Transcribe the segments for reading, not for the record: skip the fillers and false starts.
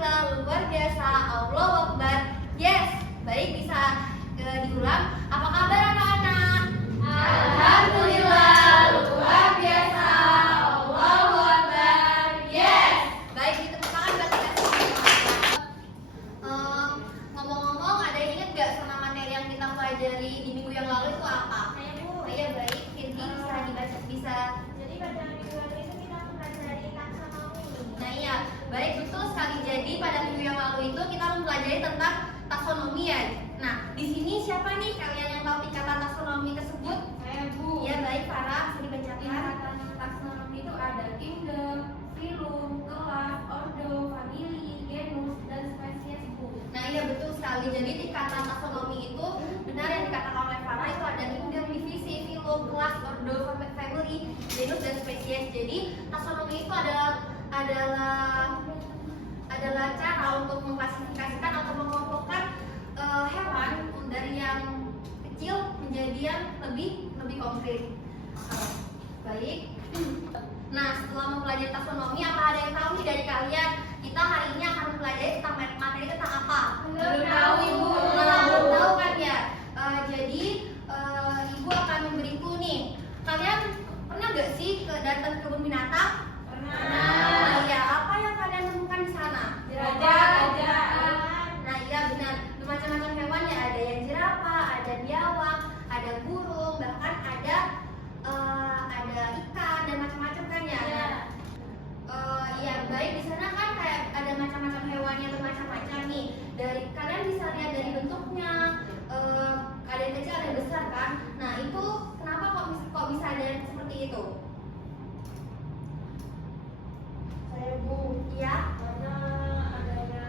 Alhamdulillah, luar biasa, Allahu Akbar. Yes, baik bisa diulang. Apa kabar anak-anak? Alhamdulillah, luar biasa, Allahu Akbar. Yes, baik ditepuk tangan buat kita semua. Ngomong-ngomong, ada yang ingat gak sama materi yang kita pelajari di minggu yang lalu itu apa? Iya baik, Firdi bisa dibaca bisa. Jadi pada minggu lalu itu kita mempelajari taksonomi. Nah iya, baik betul sekali. Jadi pada minggu yang lalu itu kita mempelajari tentang taksonomi ya. Nah, di sini siapa nih kalian yang tahu tingkatan taksonomi tersebut? Saya Bu. Iya baik, Farah, bisa dibacakan. Tingkatan taksonomi itu ada kingdom, phylum, kelas, ordo, family, genus, dan spesies Bu. Nah iya betul sekali. Jadi tingkatan taksonomi itu benar yang dikatakan oleh Farah, itu ada kingdom, divisi, phylum, kelas, ordo, family, genus, dan spesies. Jadi taksonomi itu adalah cara untuk mengklasifikasikan atau mengelompokkan hewan dari yang kecil menjadi yang lebih konkret. Baik. Nah, setelah mempelajari taksonomi, apa ada yang tahu nih dari kalian? Kita hari ini akan mempelajari tentang materi tentang apa? Belum tahu, Ibu. Belum tahu kan ya? Jadi Ibu akan memberiku nih. Kalian pernah gak sih datang ke kebun binatang? Nah, ya apa yang kalian temukan di sana? Gajah. Nah, iya benar. Bermacam-macam hewan ya, ada yang jerapah, ada biawak, ada burung, bahkan ada ikan dan macam-macam kan ya. Iya. Iya, baik di sana kan kayak ada macam-macam hewan yang bermacam-macam nih. Dari kalian bisa lihat dari bentuknya, ada yang kecil, ada yang besar kan. Nah, itu kenapa kok bisa ada yang seperti itu? Saya Bu. Iya. Karena adanya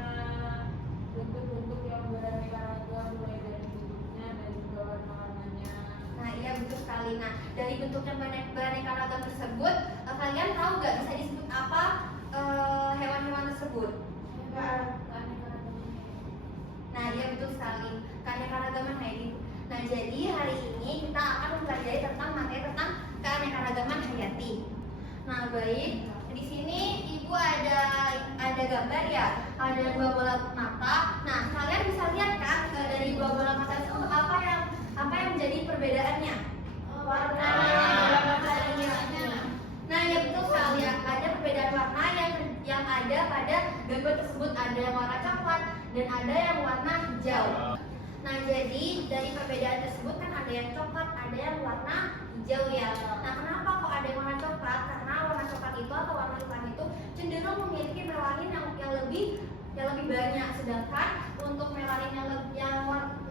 bentuk-bentuk yang beraneka ragam, mulai dari bentuknya dan juga warna-warnanya. Nah, iya betul sekali. Nah, dari bentuk yang beraneka ragam tersebut, kalian tahu nggak bisa disebut apa hewan-hewan tersebut? Nah, iya betul sekali. Keanekaragaman hayati. Nah, jadi hari ini kita akan mempelajari tentang materi tentang keanekaragaman hayati. Nah, baik. Di sini Ibu ada gambar ya, ada dua bola mata. Nah, kalian bisa lihat kan dari dua bola mata itu apa yang menjadi perbedaannya? Warna. Nah, ya betul sekali ya. Ada perbedaan warna yang ada pada gambar tersebut, ada yang warna coklat dan ada yang warna hijau. Nah, jadi dari perbedaan tersebut kan ada yang coklat, ada yang warna hijau ya. Nah, kenapa kok ada yang warna coklat? Karena warna coklat itu atau warna hitam itu cenderung memiliki melanin yang lebih banyak, sedangkan untuk melanin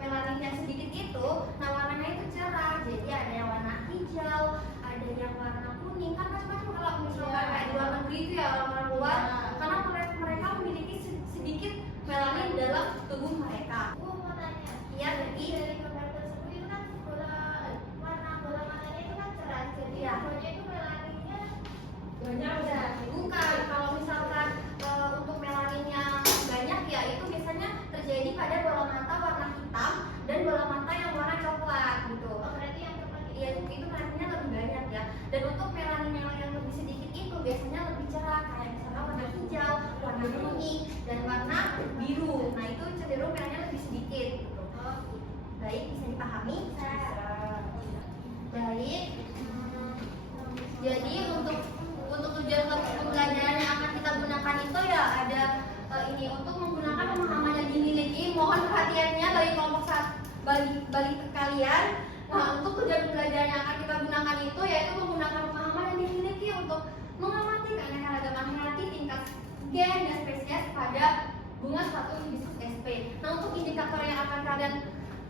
melanin yang sedikit itu, nah warnanya itu cerah. Jadi ada yang warna hijau, ada yang warna kuning, kan macam-macam kalau misalkan kayak di luar negeri itu ya orang luar, karena mereka memiliki sedikit melanin dalam tubuh mereka. Bu mau tanya. Iya, jadi Dari gambar tersebut itu kan warna bola matanya itu kan cerah. Jadi Iya. namanya itu melaninnya bukan, kalau misalkan untuk melanin yang banyak ya itu biasanya terjadi pada bola mata warna hitam dan bola mata yang warna coklat gitu. Oh, berarti yang coklat Iya, itu melaninnya lebih banyak ya. Dan untuk melanin yang lebih sedikit itu biasanya lebih cerah, kayak misalnya warna hijau, warna kuning, dan warna biru. Nah, itu cenderung melaninnya lebih sedikit gitu. Baik, bisa dipahami? Baik. Jadi untuk tujuan pembelajaran yang akan kita gunakan itu ya ada ini untuk menggunakan pemahaman yang dimiliki. Mohon perhatiannya bagi kalian. Nah, untuk tujuan pembelajaran yang akan kita gunakan itu yaitu menggunakan pemahaman yang dimiliki untuk mengamati keanekaragaman hayati tingkat gen dan spesies pada bunga suatu hibiscus sp. Nah, untuk indikator yang akan kalian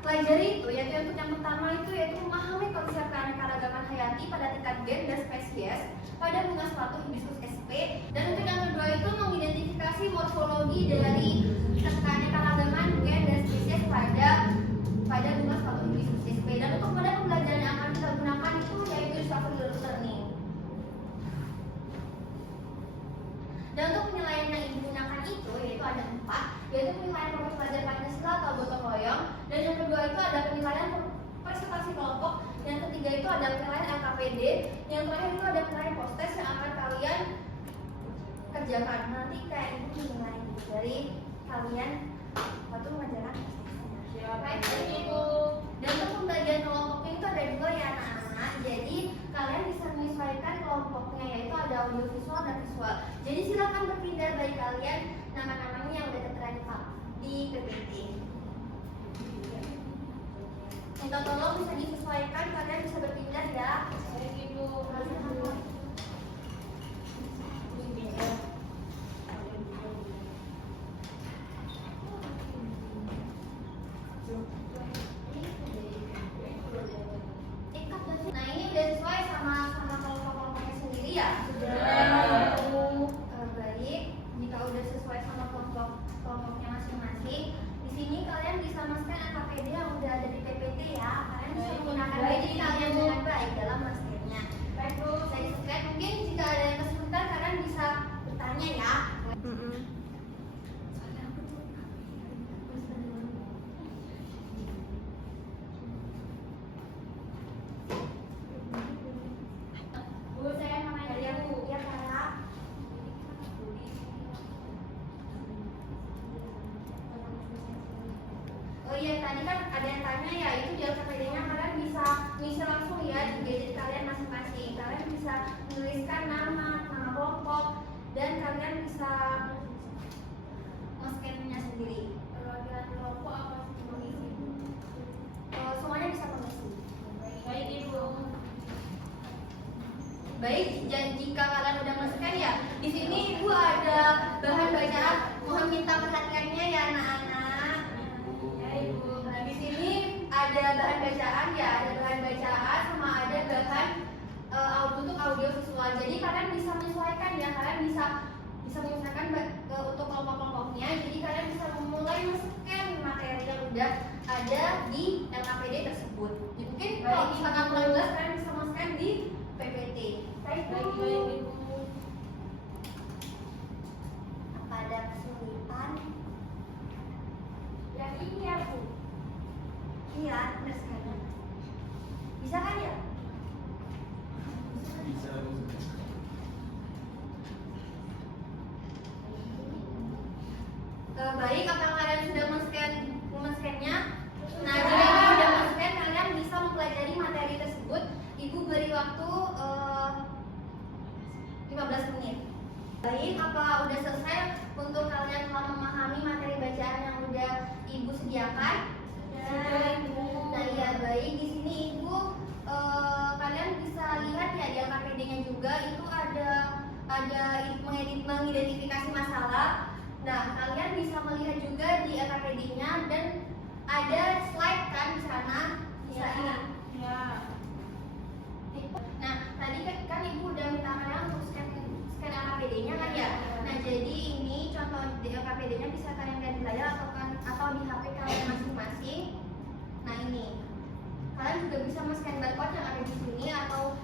pelajari itu yaitu untuk yang pertama itu yaitu memahami konsep keanekaragaman hayati pada tingkat gen dan spesies pada bunga suatu hibiscus sp. Dan untuk yang kedua itu mengidentifikasi morfologi dari keanekaragaman gen dan spesies pada bunga suatu hibiscus sp. Dan untuk pada pembelajaran yang akan kita gunakan itu yaitu discovery learning. Dan untuk penilaian yang digunakan itu yaitu ada 4, yaitu penilaian proses belajar Pancasila atau gotong royong. Dan yang kedua itu ada penilaian presentasi kelompok. Yang ketiga itu ada penilaian LKPD. Yang terakhir itu ada penilaian postes yang akan kalian kerjakan. Nanti kayak ini menilai dari kalian waktu mengajarkan Siapa baik Ibu? dan untuk pembagian kelompoknya itu ada dua ya anak-anak. Jadi kalian bisa menyesuaikan kelompoknya, yaitu ada audio visual dan visual. Jadi silakan berpindah bagi kalian nama-namanya yang udah tertera di PPT. Minta tolong bisa disesuaikan, kalian bisa berpindah ya. Baik Ibu. Nah ini udah sesuai sama kelompok-kelompoknya sendiri ya? Sudah. Baik, jika udah sesuai sama kelompoknya masing-masing, di sini kalian bisa masukkan NKPD yang udah ada di PPT ya. Kalian bisa menggunakan jadi kalian dengan baik dalam maskernya. Baik Bu, saya subscribe. Mungkin jika ada yang kesulitan kalian bisa bertanya ya. Bu, saya namanya Ibu. Ya, Kak. Oh iya, tadi kan ada yang tanya ya, itu di LKPD-nya kalian bisa ngisi langsung ya di gadget kalian masing-masing. Kalian bisa menuliskan nama kelompok, dan kalian bisa nge-scan-nya sendiri. Perwakilan kelompok apa mengisi? Semuanya bisa mengisi. Baik Ibu. Baik, jika kalian udah nge-scan ya, di sini Ibu ada bahan bacaan. Mohon minta perhatiannya ya anak-anak. Ya Ibu. Nah di sini ada bahan bacaan ya, ada bahan bacaan sama ada bahan untuk audio visual. Jadi kalian bisa menyesuaikan ya, kalian bisa menyesuaikan untuk kelompok-kelompoknya. Jadi kalian bisa memulai men-scan materi yang udah ada di LKPD tersebut. Jadi mungkin kalau misalkan kelas kalian bisa men-scan di PPT. Baik Bu. Ibu. Apa ada kesulitan? Yang ini ya Bu. Iya, benar sekali. Bisa kan ya? Baik, apakah kalian sudah men-scan-nya? Nah, jika kalian sudah men-scan, kalian bisa mempelajari materi tersebut. Ibu beri waktu 15 menit. Baik, apa udah selesai untuk kalian telah memahami materi bacaan yang udah Ibu sediakan? Sudah Ibu. Nah, iya baik. Di sini Ibu kalian bisa lihat ya di LKPD-nya juga itu ada mengidentifikasi masalah. Nah, kalian bisa melihat juga di LKPD-nya dan ada slide kan di sana. Bisa ini. Ya. Nah, tadi kan Ibu udah minta kalian untuk scan LKPD-nya kan ya. Nah, jadi ini contoh di LKPD-nya bisa kalian lihat di layar atau di HP kalian masing-masing. Nah, ini kalian juga bisa men-scan barcode yang ada di sini atau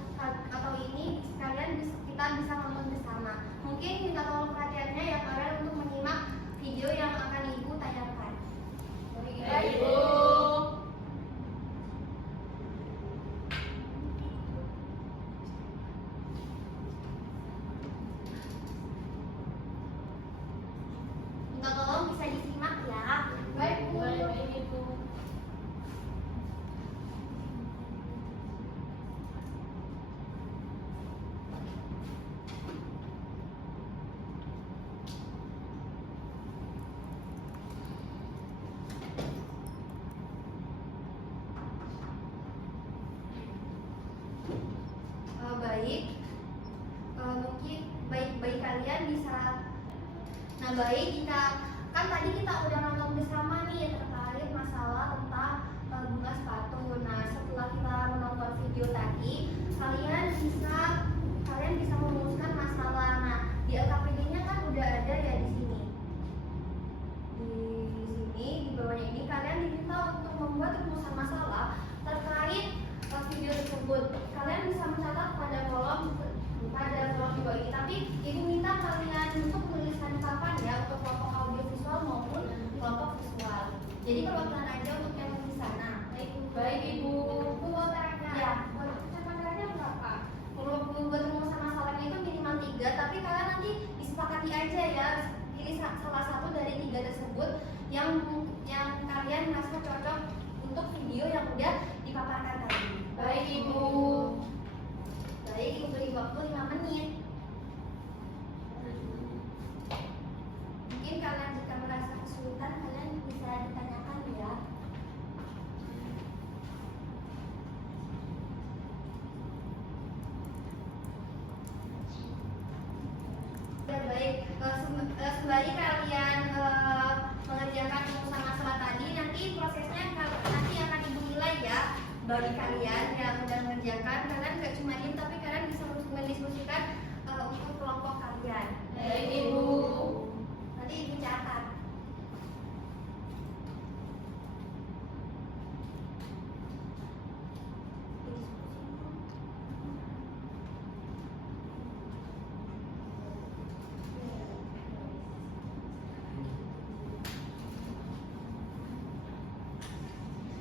ini kita bisa ngomong bersama. Mungkin minta tolong perhatiannya ya kalian untuk menyimak video yang akan Ibu tayangkan. Baik Ibu. Minta tolong bisa disimak ya. Baik Bu. Baik Ibu. Baik, mungkin baik kalian bisa. Nah baik, jika kan tadi kita udah nonton bersama nih terkait masalah tentang bunga sepatu. Nah setelah kita menonton video tadi, kalian bisa merumuskan masalah. Nah di LKPD-nya kan udah ada ya di sini. Di bawahnya ini kalian diminta untuk membuat rumusan masalah terkait video tersebut. Kalian bisa mencatat pada kolom di bawah ini. Tapi Ibu minta kalian untuk menuliskan papan ya untuk kelompok audio visual maupun kelompok visual. Jadi perwakilan aja untuk yang di sana. Baik Ibu. Kuotanya. Ya. Kecepatannya berapa? Kalau buat rumusan masalahnya itu minimal 3, tapi kalian nanti disepakati aja ya. Pilih salah satu dari 3 tersebut sembari kalian mengerjakan rumusan masalah tadi, nanti prosesnya nanti akan ibu nilai ya. Bagi kalian yang sudah mengerjakan, kalian nggak cuma diem, tapi kalian bisa mendiskusikan untuk kelompok kalian. Baik, Ibu. Nanti ibu catat.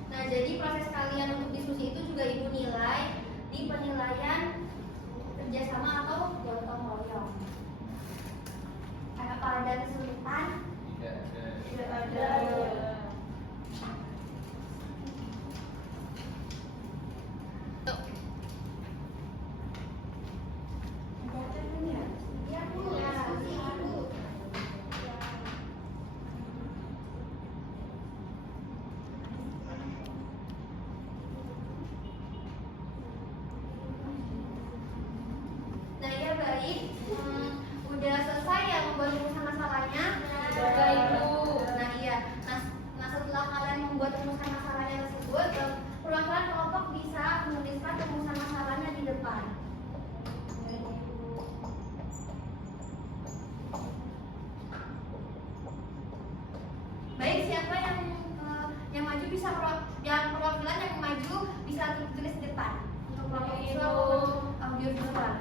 Nah, jadi proses kalian untuk diskusi itu juga ibu nilai di penilaian kerjasama atau gotong royong. Apa ada kesulitan? Tidak ada. Tidak ada. Ya, Bu. Ya, Bu. Nah, ya baik. Udah selesai ya membuat rumusan masalahnya? Sudah, Ibu. Nah, iya. Nah, setelah kalian membuat rumusan masalahnya tersebut, perwakilan kelompok bisa menuliskan rumusan masalahnya di depan. Baik, siapa yang maju bisa yang perwakilan yang maju bisa tulis di depan untuk kelompok visual audio visual.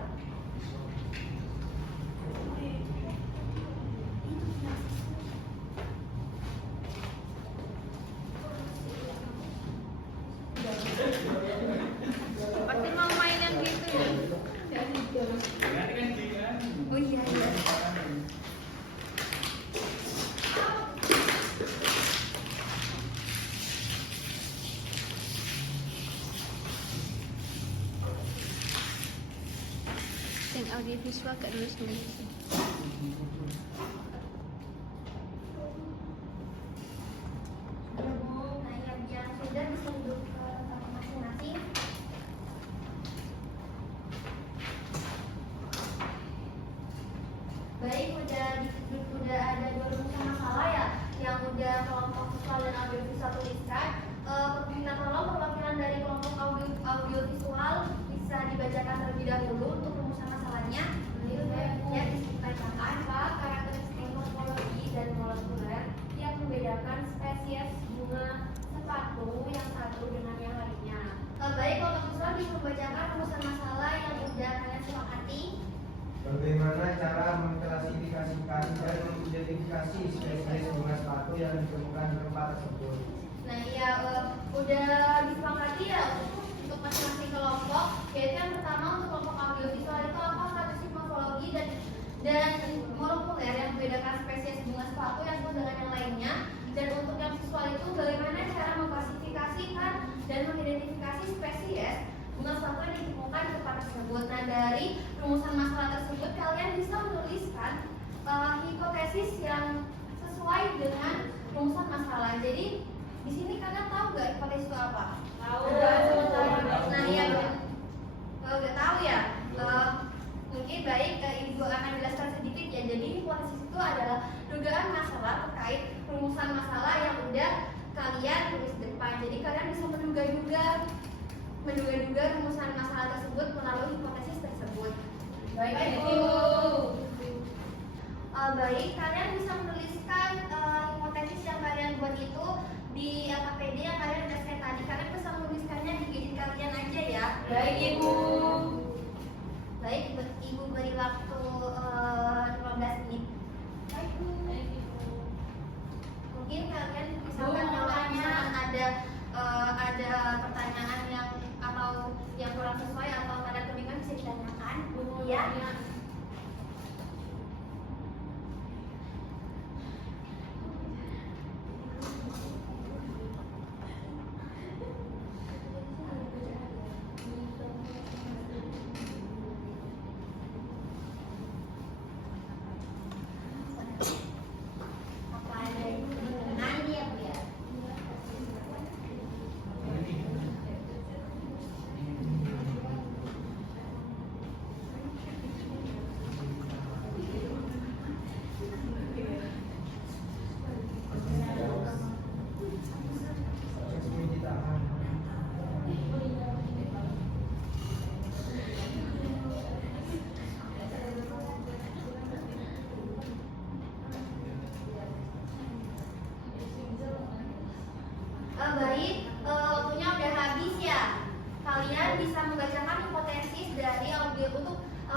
Pasti mau mainan gitu ya? Oh iya iya. Dan audiovisual gak nulis-nulis. Nah, yang sudah bisa duduk ke tempat masing-masing. Baik, udah ada dua rumusan masalah ya, yang udah kelompok visual dan audio visual tuliskan. Minta tolong perwakilan dari kelompok audio visual bisa dibacakan terlebih dahulu untuk rumusan masalahnya. Ya, dibacakan apa karakteristik morfologi dan molekuler yang membedakan spesies bunga sepatu yang satu dengan yang lainnya. Baik, kelompok visual bisa membacakan rumusan masalah yang udah kalian sepakati. Bagaimana cara mengklasifikasikan dan mengidentifikasi spesies bunga sepatu yang ditemukan di tempat tersebut? Nah, iya, udah disepakati ya untuk masing-masing kelompok. Yaitu yang pertama untuk kelompok audiovisual itu apa karakteristik morfologi dan molekuler yang membedakan spesies bunga sepatu yang satu dengan yang lainnya. Dan untuk yang visual itu bagaimana cara mengklasifikasikan dan mengidentifikasi spesies bunga sepatu yang ditemukan di tempat tersebut. Nah, dari rumusan masalah tersebut kalian bisa menuliskan hipotesis yang sesuai dengan rumusan masalah. Jadi di sini kalian tahu nggak hipotesis itu apa? Tahu. Nah, iya, kalau nggak tahu ya, mungkin baik ibu akan jelaskan sedikit ya. Jadi hipotesis itu adalah dugaan masalah terkait rumusan masalah yang udah kalian tulis di depan. Jadi kalian bisa menduga-duga rumusan masalah tersebut melalui hipotesis tersebut. Baik, Ibu. Baik, kalian bisa menuliskan hipotesis yang kalian buat itu di LKPD yang kalian udah share tadi. Kalian bisa menuliskannya di gadget kalian aja ya. Baik, Ibu. Baik, ibu beri waktu 15 menit. Baik, Ibu. Mungkin kalian bisa Bu, kalau tanya. misalkan ada pertanyaan yang atau yang kurang sesuai atau kalian kebingungan bisa ditanyakan. Ya.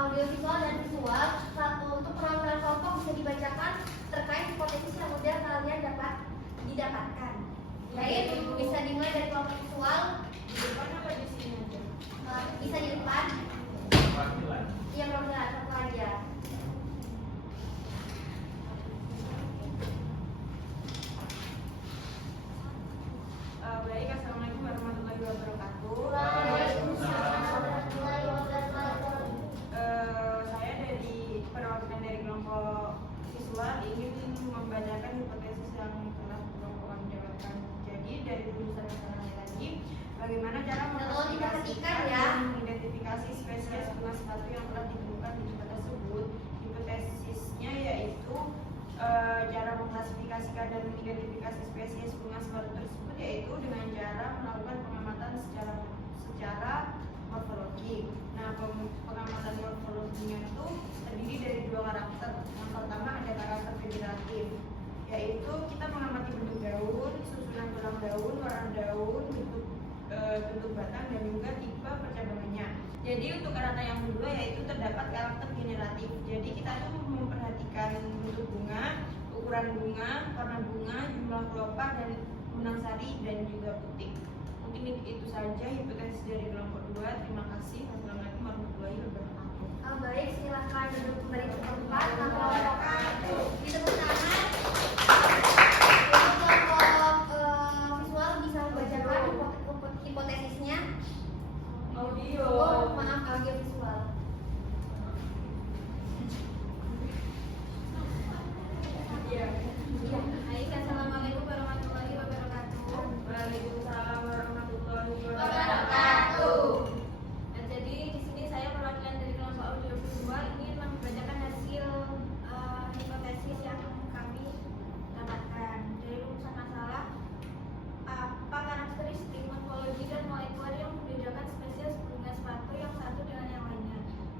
audiovisual dan visual. Untuk perwakilan kelompok bisa dibacakan terkait hipotesis yang mudah kalian dapat didapatkan. Baik, bisa dimulai dari kelompok visual. Di depan apa di sini aja? Bisa di depan. Perwakilan. Iya, perwakilan satu aja. Baik, assalamualaikum warahmatullahi wabarakatuh. Waalaikumsalam warahmatullahi wabarakatuh. Saya dari perwakilan dari kelompok visual ingin membacakan hipotesis yang telah kelompok kami dapatkan. Jadi dari tulisan masalahnya tadi, bagaimana cara diperhatikan ya. mengidentifikasi spesies bunga sepatu yang telah ditemukan di tempat tersebut. Hipotesisnya yaitu cara mengklasifikasikan dan mengidentifikasi spesies bunga sepatu tersebut yaitu dengan cara melakukan pengamatan secara morfologi. Nah, pengamatan morfologinya itu terdiri dari dua karakter. Yang pertama ada karakter vegetatif, yaitu kita mengamati bentuk daun, susunan tulang daun, warna daun, bentuk batang dan juga tipe percabangannya. Jadi untuk karakter yang kedua yaitu terdapat karakter generatif. Jadi kita tuh memperhatikan bentuk bunga, ukuran bunga, warna bunga, jumlah kelopak dan benang sari dan juga putik. Mungkin itu saja hipotesis dari kelompok 2. Terima kasih. Wassalamualaikum warahmatullahi wabarakatuh. Baik, silakan duduk kembali ke tempat. Ditepuk tangan. Untuk kelompok visual bisa membacakan hipotesisnya. Audio. Oh, maaf, audio visual. Iya. Iya. Baik, assalamualaikum warahmatullahi wabarakatuh. Waalaikumsalam warahmatullahi Wabarakatuh. Nah, jadi di sini saya perwakilan dari kelompok audiovisual ingin membacakan hasil hipotesis yang kami dapatkan dari rumusan masalah. Apa karakteristik morfologi dan molekuler yang membedakan spesies bunga sepatu yang satu dengan yang lainnya?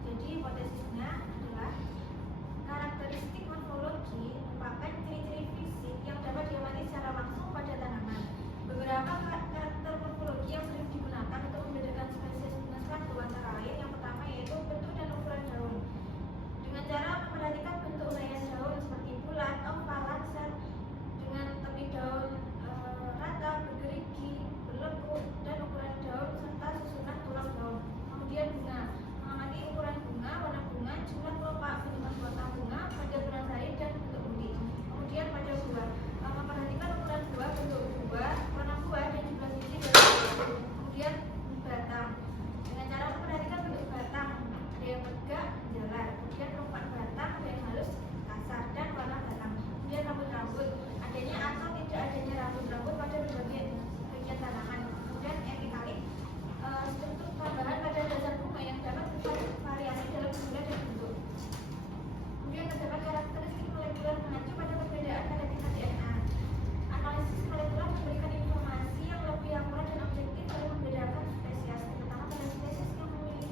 Jadi hipotesisnya adalah karakteristik morfologi merupakan ciri-ciri fisik yang dapat diamati secara langsung pada tanaman. Beberapa karakter morfologi yang sering digunakan untuk membedakan spesies bunga sepatu antara lain yang pertama yaitu bentuk dan ukuran daun. Dengan cara memperhatikan bentuk ulayan daun seperti bulat, oval, set dengan tepi daun rata, bergerigi, berlekuk, dan ukuran daun serta susunan tulang daun. Kemudian bunga, mengamati ukuran bunga, warna bunga, jumlah kelopak, bentuk batang bunga, pada benang sari dan bentuk butir. Kemudian pada buah, memperhatikan ukuran buah, bentuk buah, warna buah dan jumlah biji dari buah. Kemudian batang, dengan cara memperhatikan bentuk batang, ada yang tegak, menjalar. Kemudian rumpat batang, ada yang halus, kasar, dan warna batang. Kemudian rambut-rambut, adanya atau tidak adanya rambut-rambut pada berbagai bagian tanaman. Kemudian epitalit, struktur tambahan pada dasar bunga yang dapat bervariasi dalam jumlah dan bentuk. Kemudian terdapat karakteristik molekuler mengacu pada perbedaan pada tingkat DNA. Analisis molekuler memberikan informasi yang lebih akurat dan objektif dalam membedakan spesies, terutama pada spesies yang memiliki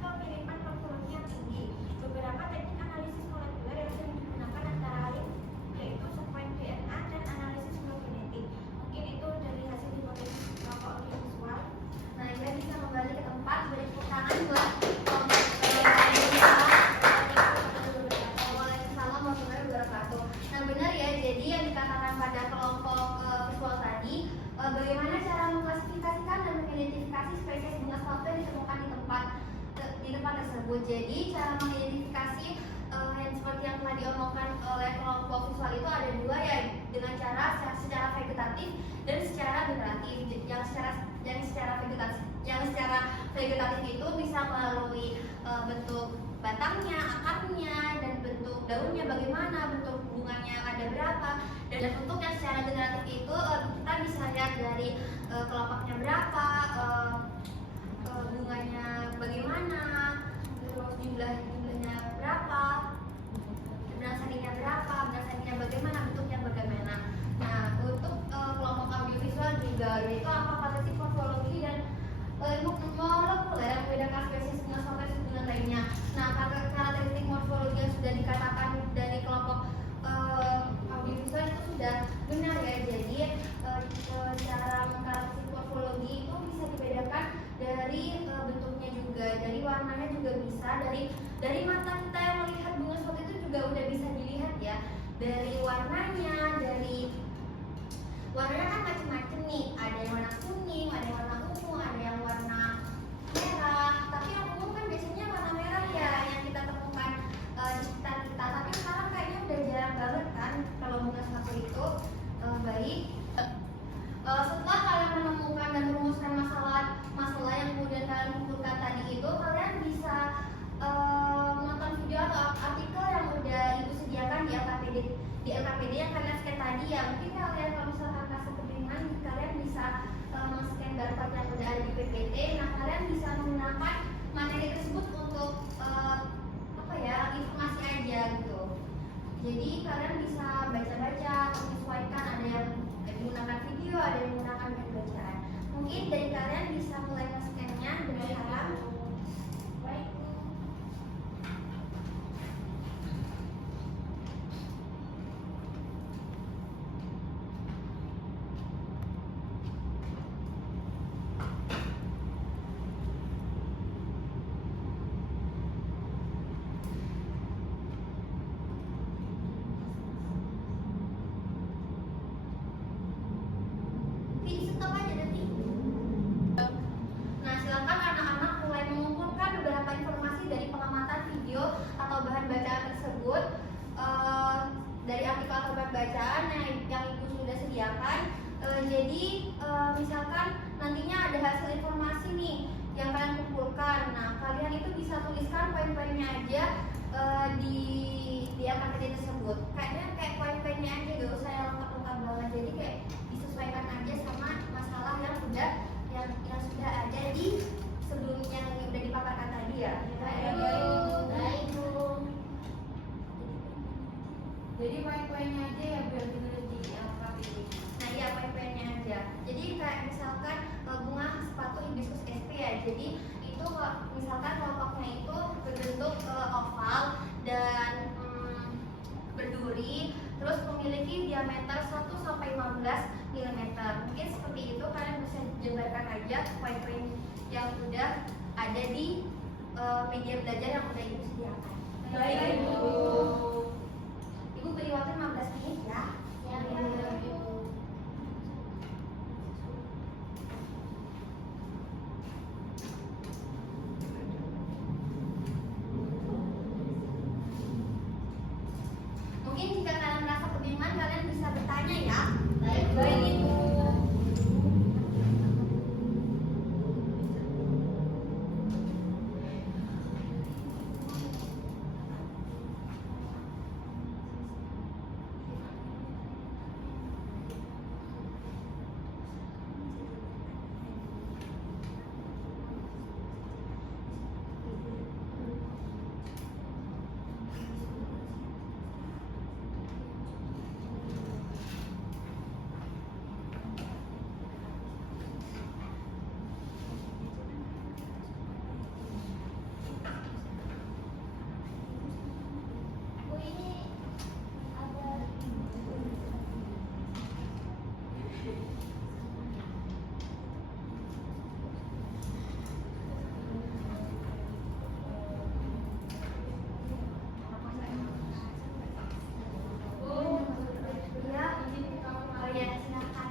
kemiripan morfologi yang tinggi. Beberapa teknik analisis molekuler yang sering digunakan antara lain yaitu sekuen DNA dan analisis filogenetik. Mungkin itu dari hasil hipotesis kelompok audiovisual. Nah, kita bisa kembali ke tempat, beri tepuk tangan buat Waalaikumsalam warahmatullahi wabarakatuh. Nah, benar ya, jadi yang dikatakan pada kelompok visual tadi, bagaimana cara mengklasifikasikan dan mengidentifikasi spesies bunga sepatu yang ditemukan di tempat tersebut. Jadi, cara mengidentifikasi yang seperti yang telah diomongkan oleh kelompok visual itu ada dua ya, dengan cara secara vegetatif dan secara generatif. Yang secara vegetatif itu bisa melalui bentuk batangnya, akarnya, dan bentuk daunnya bagaimana, bentuk bunganya ada berapa. Dan untuk yang secara generatif itu kita bisa lihat dari kelompaknya berapa, bunganya bagaimana, terus jumlahnya berapa, benang sarinya berapa, benang sarinya bagaimana, bentuknya bagaimana. Nah, untuk kelompok audiovisual juga yaitu apa karakteristik morfologi dan ilmu molekuler yang membedakan spesies bunga sampai dengan lainnya. Nah, karakteristik morfologi yang sudah dikatakan dari kelompok audiovisual itu sudah benar ya. Jadi cara mengkarakteristik morfologi itu bisa dibedakan dari bentuknya juga, dari warnanya juga bisa, dari dari mata kita yang melihat bunga sepatu itu juga udah bisa dilihat ya, dari warnanya, warnanya kan macam-macam nih, ada yang warna kuning, ada yang warna ungu, ada yang warna merah. Tapi yang umum kan biasanya warna merah ya yang kita temukan di sekitar kita. Tapi sekarang kayaknya udah jarang banget kan kalau bunga sepatu itu. Baik. Setelah kalian menemukan dan merumuskan masalah yang kemudian kalian kumpulkan tadi itu, kalian bisa menonton video atau artikel yang udah ibu sediakan di LKPD yang kalian scan tadi ya. Mungkin kalian kalau misalkan kasih kebingungan, kalian bisa men-scan barcode yang udah ada di PPT. Nah, kalian bisa menggunakan materi tersebut untuk informasi aja gitu. Jadi kalian bisa baca-baca, menyesuaikan, ada yang menggunakan video, ada yang menggunakan bacaan. Mungkin dari kalian bisa mulai nge-scan-nya dengan cara baik. Stop aja nanti. Nah, silakan anak-anak mulai mengumpulkan beberapa informasi dari pengamatan video atau bahan bacaan tersebut dari artikel atau bahan bacaan yang ibu sudah sediakan. Jadi misalkan nantinya ada hasil informasi nih yang kalian kumpulkan. Nah, kalian itu bisa tuliskan poin-poinnya aja di LKPD tersebut. Kayaknya kayak poin-poinnya aja, gak usah yang lengkap-lengkap banget. Jadi kayak disesuaikan aja sama masalah yang sudah ada di sebelumnya yang udah dipaparkan tadi ya. Baik Bu. Jadi poin-poinnya aja ya biar ditulis di LKPD. Nah iya, poin-poinnya aja. Jadi kayak misalkan bunga sepatu hibiscus SP ya. Jadi itu misalkan kelompoknya itu berbentuk oval dan berduri, terus memiliki diameter 1 sampai 15 mm. Mungkin seperti itu, kalian bisa jabarkan aja poin-poin yang udah ada di media belajar yang udah ibu sediakan. Baik, Ibu. Ibu beri waktu 15 menit ya. Ya, Ibu. Mungkin jika kalian merasa kebingungan, kalian bisa bertanya ya. Baik, Ibu. Bu, ini ada ya. Oh ya, silakan.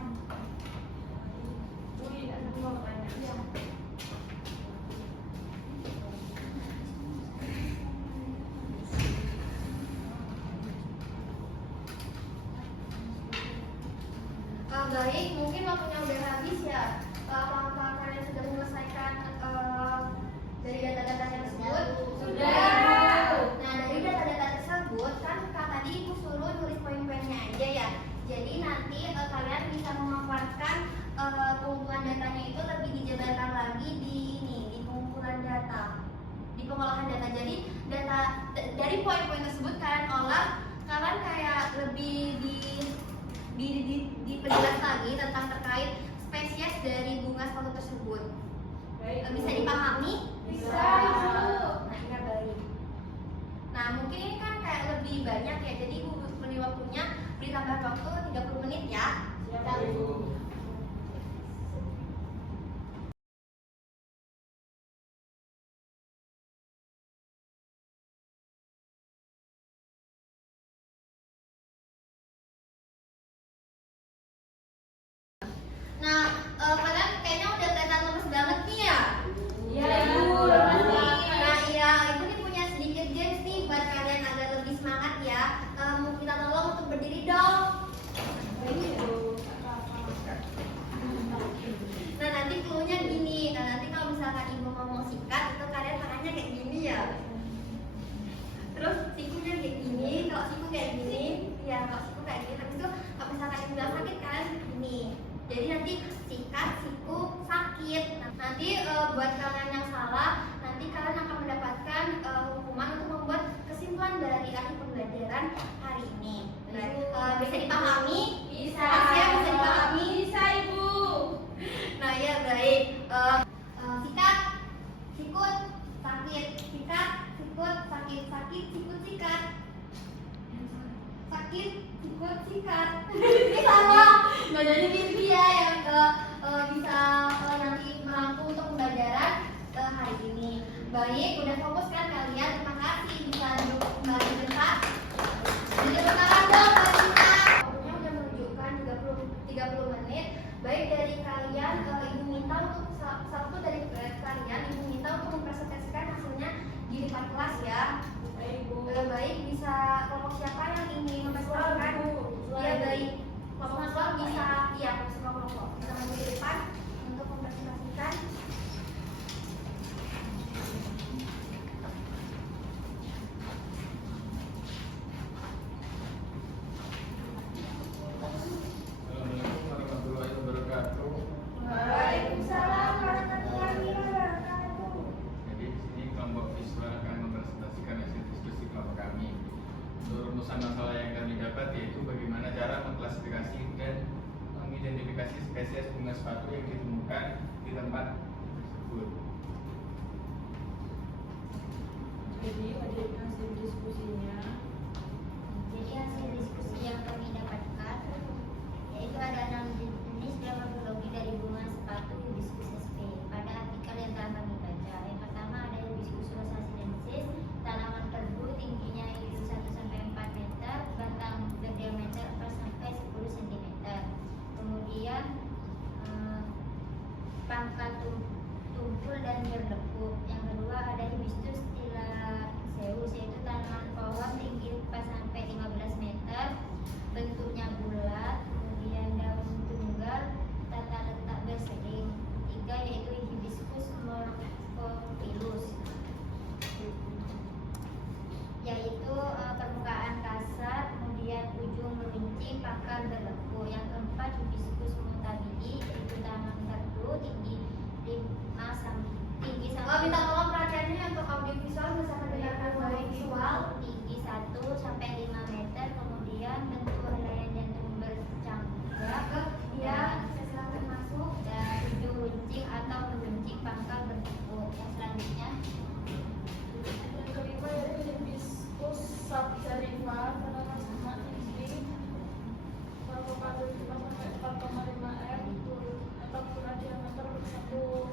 Ya. Baik, mungkin waktunya udah habis ya. Apakah kalian sudah menyelesaikan dari data-datanya tersebut? Sudah. Nah, dari data-data tersebut kan tadi ibu suruh tulis poin-poinnya aja ya. Jadi nanti kalian bisa memaparkan pengumpulan datanya itu lebih dijabarkan lagi di pengumpulan data, di pengolahan data. Jadi data dari poin-poin tersebut kalian olah, kalian kayak lebih diperjelas lagi tentang terkait spesies dari bunga sepatu tersebut. Bisa dipahami? Bisa. Nah, iya baik. Nah, mungkin ini kan kayak lebih banyak ya, jadi ibu beri waktunya, beri tambah waktu 30 menit ya. Siap, Ibu. nanti buat kalian yang salah, nanti kalian akan mendapatkan hukuman untuk membuat kesimpulan dari akhir pembelajaran hari ini. Bisa dipahami? Bisa. Ya, bisa dipahami? Bisa, Ibu. Nah ya baik. Sikat, sikut, sakit, sikat, sikut, sakit, sakit, sikut, sikat, sakit, sikut, sikat. Ini sama. Nah jadi mimpi ya yang bisa nanti mampu untuk pembelajaran hari ini. Baik, udah fokus kan kalian? Terima kasih. Bisa duduk kembali bentar. Jadi sekarang dong kita. Waktunya udah menunjukkan 30 menit. Baik, dari kalian ibu minta untuk satu dari kalian ibu minta untuk mempresentasikan hasilnya di depan kelas ya. Baik, Bu. Baik, bisa kelompok siapa yang ingin mempresentasikan? Ya baik, kelompok Islam bisa, iya semua kelompok bisa maju di depan untuk mempresentasikan. Assalamualaikum warahmatullahi wabarakatuh. Waalaikumsalam warahmatullahi wabarakatuh. Jadi di sini kelompok visual akan mempresentasikan hasil diskusi kelompok kami. Untuk rumusan masalah yang kami dapat yaitu bagaimana cara mengklasifikasi dan mengidentifikasi spesies bunga sepatu yang ditemukan di tempat tersebut. Jadi hasil diskusinya Jadi hasil diskusi yang kami dapatkan yaitu ada 6 jenis dermatologi dari bunga sepatu hibiscus sp. Pada artikel yang telah kami baca, yang pertama ada hibiscus rosa sinensis, tanaman tebu, tingginya itu 1-4 meter, batang berdiameter 4-10 cm. Kemudian pangkat tumpul dan berlekuk. Yang kedua ada hibiscus stilaceus, yaitu tanaman pohon tinggi 4-15 meter, bentuknya bulat, kemudian daun tunggal, tata letak bersering. Tiga yaitu hibiscus morphophyllus, yaitu permukaan kasar, kemudian ujung meruncing, pakar berlekuk. Yang keempat hibiscus mutabili, yaitu tanaman tertu tinggi 5 Minta tolong perhatiannya untuk audio visual bersama dengan audio visual. tinggi 1-5 meter, kemudian bentuk helaian jantung bercangkap Ya, silakan masuk. dan ujung runcing atau meruncing, pangkal bertekuk. Yang selanjutnya Yang kelima yaitu hibiscus sabzarifa, tanaman sama tinggi 4,5 m, atau ukuran diameter 1,2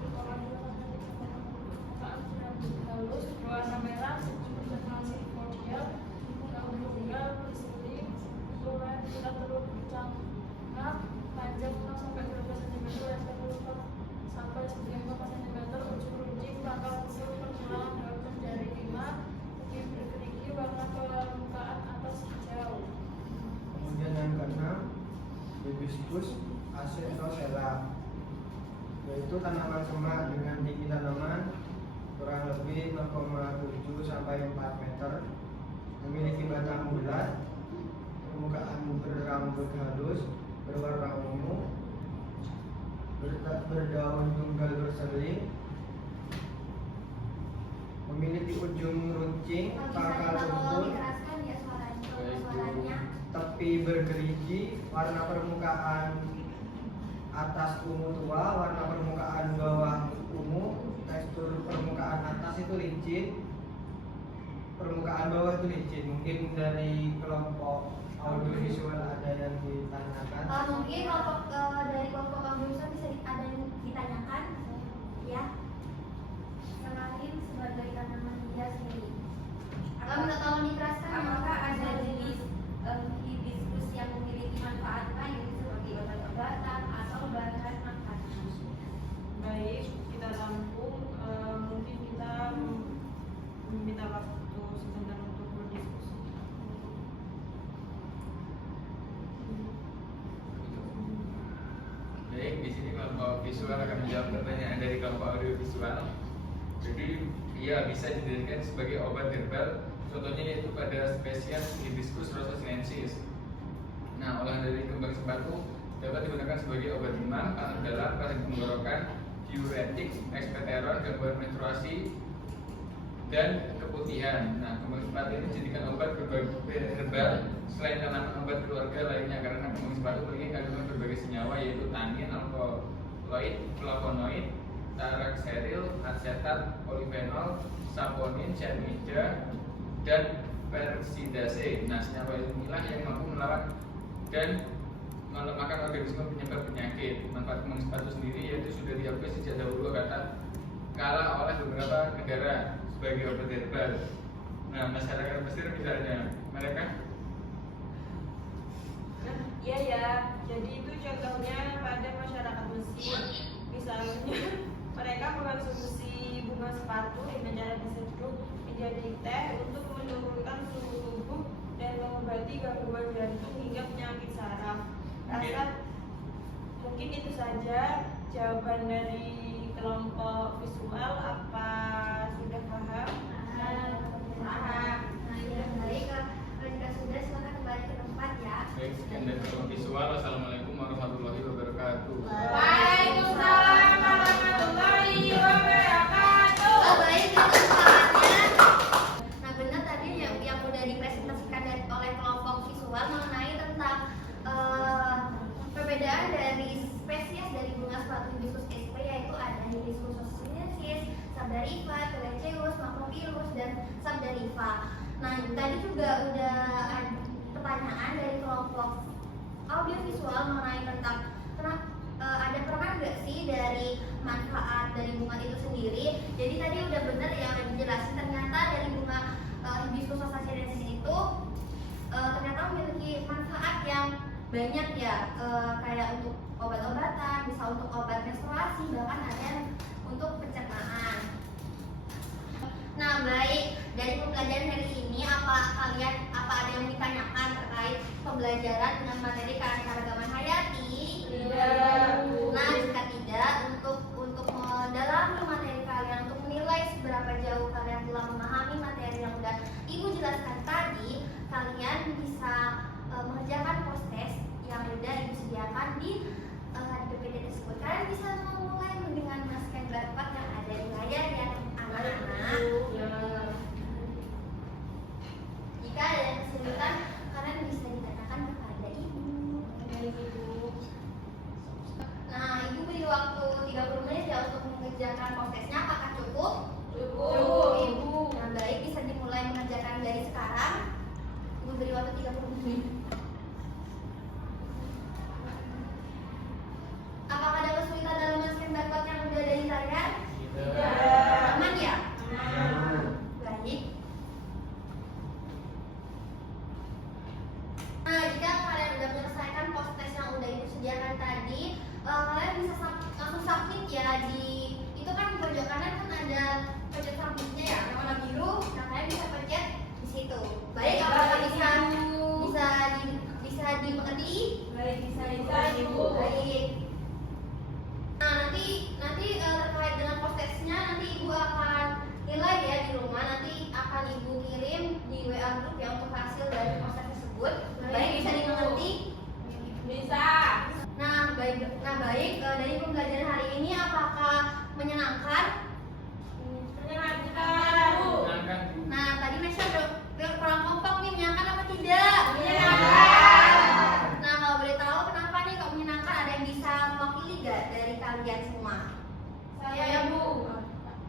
halus, berwarna merah, berjenis cordial, daun tunggal, berseri, tulang tidak terlalu bercangkap, panjang 6-12 cm, lebar 4-9 cm, ujung runcing, pangkal kecil, perjalanan daun jari 5, tepi bergerigi, warna permukaan atas hijau. Kemudian yang keenam, hibiscus acetosella, yaitu tanaman semak dengan tinggi tanaman kurang lebih 0,7-4 meter, memiliki batang bulat, permukaan berambut halus, berwarna ungu, berdaun tunggal berseri, memiliki ujung runcing, Bisa pangkal minta tolong tumpul, dikeraskan ya suaranya. tepi bergerigi, warna permukaan atas ungu tua, warna permukaan bawah ungu, tekstur permukaan atas itu licin, permukaan bawah itu licin. Mungkin dari kelompok audiovisual ada yang ditanyakan. Mungkin kelompok dari kelompok audiovisual bisa ada yang ditanyakan ya. Selain sebagai tanaman hias ini, minta tolong dikeraskan. Apakah ada jenis hibiscus yang memiliki manfaat lain seperti obat-obatan atau bahan makanan? baik kita tampung, mungkin kita meminta waktu sebentar untuk berdiskusi. Baik, di sini kelompok visual akan menjawab pertanyaan dari kelompok audio visual. Jadi ia bisa dijadikan sebagai obat herbal. Contohnya yaitu pada spesies hibiscus rosa sinensis. Nah, olahan dari kembang sepatu dapat digunakan sebagai obat demam, panas dalam, panas tenggorokan, diuretik, ekspekteron, gangguan menstruasi, dan keputihan. Nah, kembang sepatu ini dijadikan obat berbagai herbal selain tanaman obat keluarga lainnya, karena kembang sepatu memiliki kandungan berbagai senyawa yaitu tanin, alkaloid, flavonoid, taraxeril, asetat, polifenol, saponin, cyanida, dan persidase. Nah, senyawa inilah yang mampu melawan dan melemahkan organisme penyebab penyakit. Manfaat kembang sepatu sendiri yaitu sudah diakui sejak dahulu kala oleh beberapa negara sebagai obat herbal. Nah, masyarakat Mesir misalnya, mereka Iya ya, jadi itu contohnya pada masyarakat Mesir. Misalnya mereka mengonsumsi bunga sepatu dengan cara diseduh menjadi teh untuk menurunkan suhu tubuh dan mengobati gangguan jantung hingga penyakit saraf. Rasa mungkin itu saja jawaban dari kelompok visual. Apa sudah paham? Nah, yang baik jika sudah silakan kembali ke tempat ya. baik, sekian dari kelompok visual. Wassalamualaikum warahmatullahi wabarakatuh. Waalaikumsalam warahmatullahi wabarakatuh. Baik, itu saatnya. Nah, benar tadi yang udah dipresentasikan oleh kelompok visual mengenai tentang perbedaan dari spesies dari bunga sepatu hibiscus sp, yaitu ada Hibiscus sinensis, Sabdarifa, Telecheus, Macrophyllus, dan Sabdarifa. Nah, tadi juga udah ada pertanyaan dari kelompok audiovisual mengenai tentang ada pernah nggak sih dari manfaat dari bunga itu sendiri. Jadi tadi udah bener ya, udah dijelasin ternyata dari bunga Hibiscus sinensis itu ternyata memiliki manfaat yang banyak ya, kayak untuk obat-obatan, bisa untuk obat menstruasi, bahkan ada yang untuk pencernaan. Nah, baik, dari pembelajaran hari ini apa ada yang ditanyakan terkait pembelajaran dengan materi keanekaragaman hayati? Nah, jika tidak, untuk mendalami materi kalian, untuk menilai seberapa jauh kalian telah memahami materi yang sudah Ibu jelaskan tadi, kalian bisa mengerjakan post-test yang sudah Ibu sediakan di PPT tersebut. Kalian bisa memulai dengan men-scan barcode yang ada di layar ya, anak-anak. Jika ada yang kesulitan, kalian bisa ditanyakan kepada Ibu. Nah, Ibu beri waktu 30 menit ya untuk mengerjakan post-testnya. Apakah cukup? Cukup, Ibu. Nah, baik, bisa dimulai mengerjakan dari sekarang. Ibu beri waktu 30 menit. Apakah ada kesulitan dalam men-scan barcode yang udah ada di layar? Aman ya? Baik. Nah, jika kalian udah menyelesaikan post-test yang udah Ibu sediakan tadi, kalian bisa langsung submit ya. Itu kan di pojok kanan kan ada pencet submitnya ya, yang warna biru. Nah, kalian bisa pencet di situ. Baik, apakah bisa dimengerti? Baik, bisa Ibu. Baik. Nah, nanti terkait dengan post-testnya nanti Ibu akan nilai ya di rumah. Nanti akan Ibu kirim di WA group ya untuk hasil dari post-test tersebut. Baik, bisa dimengerti? Bisa. Nah, baik, dari pembelajaran hari ini apakah menyenangkan? Menyenangkan, Bu. Menyenangkan, Bu. Nah, tadi Mesya udah kurang kompak nih, menyenangkan apa tidak? Menyenangkan. Nah, kalau boleh tahu kenapa nih kok menyenangkan, ada yang bisa mewakili gak dari kalian semua? Saya, Bu.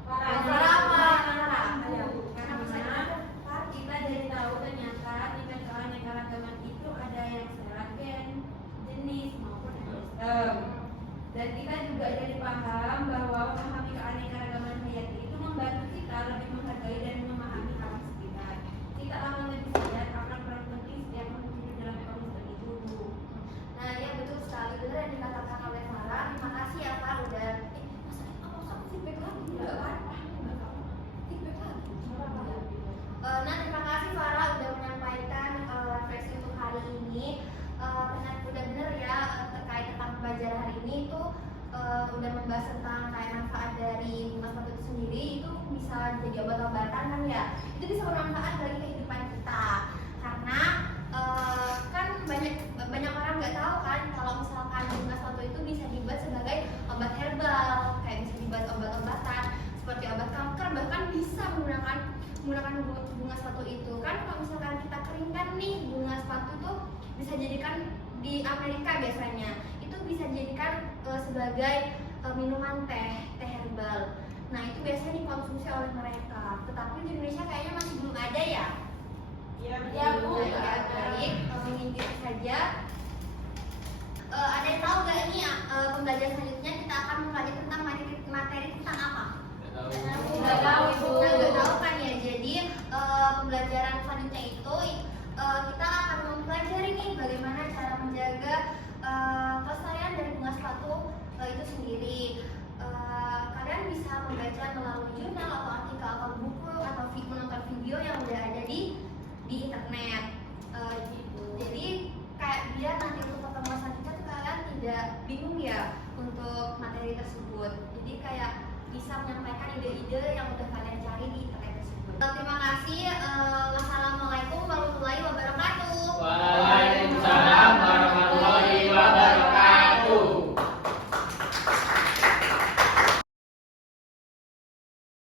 Farah apa? Karena kita jadi tahu ternyata tingkat keanekaragaman itu ada yang seragam, jenis maupun sistem. Dan kita juga jadi paham bahwa memahami keanekaragaman hayati itu membantu kita lebih menghargai dan memahami alam sekitar. Kita akan lebih sadar akan peran penting setiap makhluk hidup dalam ekosistem itu, Bu. Nah, ya betul sekali, benar yang dikatakan oleh Farah. Terima kasih ya Farah udah feedback lagi enggak kan? Feedback lagi. Nah, terima kasih Farah udah menyampaikan refleksi untuk hari ini. Ternyata udah bener ya terkait tentang pembelajaran hari ini itu udah membahas tentang kayak manfaat dari bunga sepatu itu sendiri, itu bisa jadi obat-obatan kan ya. Itu bisa bermanfaat bagi kehidupan kita. Karena kan banyak orang nggak tahu kan kalau misalkan bunga sepatu itu bisa dibuat sebagai obat herbal, kayak bisa menggunakan bunga sepatu itu kan. Kalau misalkan kita keringkan nih bunga sepatu tuh bisa jadikan di Amerika biasanya itu bisa jadikan sebagai minuman teh herbal. Nah itu biasanya dikonsumsi oleh mereka, tetapi di Indonesia kayaknya masih belum ada ya. Iya, Ya, Bu. betul. Ya, baik, mengintip saja. Ada yang tahu nggak ini pembelajaran selanjutnya kita akan mempelajari tentang materi tentang apa? Nggak tahu, Ibu. Nah, nggak tahu kan ya. Jadi pembelajaran selanjutnya itu kita akan mempelajari nih bagaimana cara menjaga kelestarian dari bunga sepatu itu sendiri. Kalian bisa membaca melalui jurnal atau artikel atau buku atau menonton video yang udah ada di internet. Gitu. Jadi kayak biar nanti untuk pertemuan selanjutnya tuh kalian tidak bingung ya untuk materi tersebut. Jadi kayak bisa menyampaikan ide-ide yang udah kalian cari di internet tersebut. Terima kasih. Wassalamualaikum warahmatullahi wabarakatuh.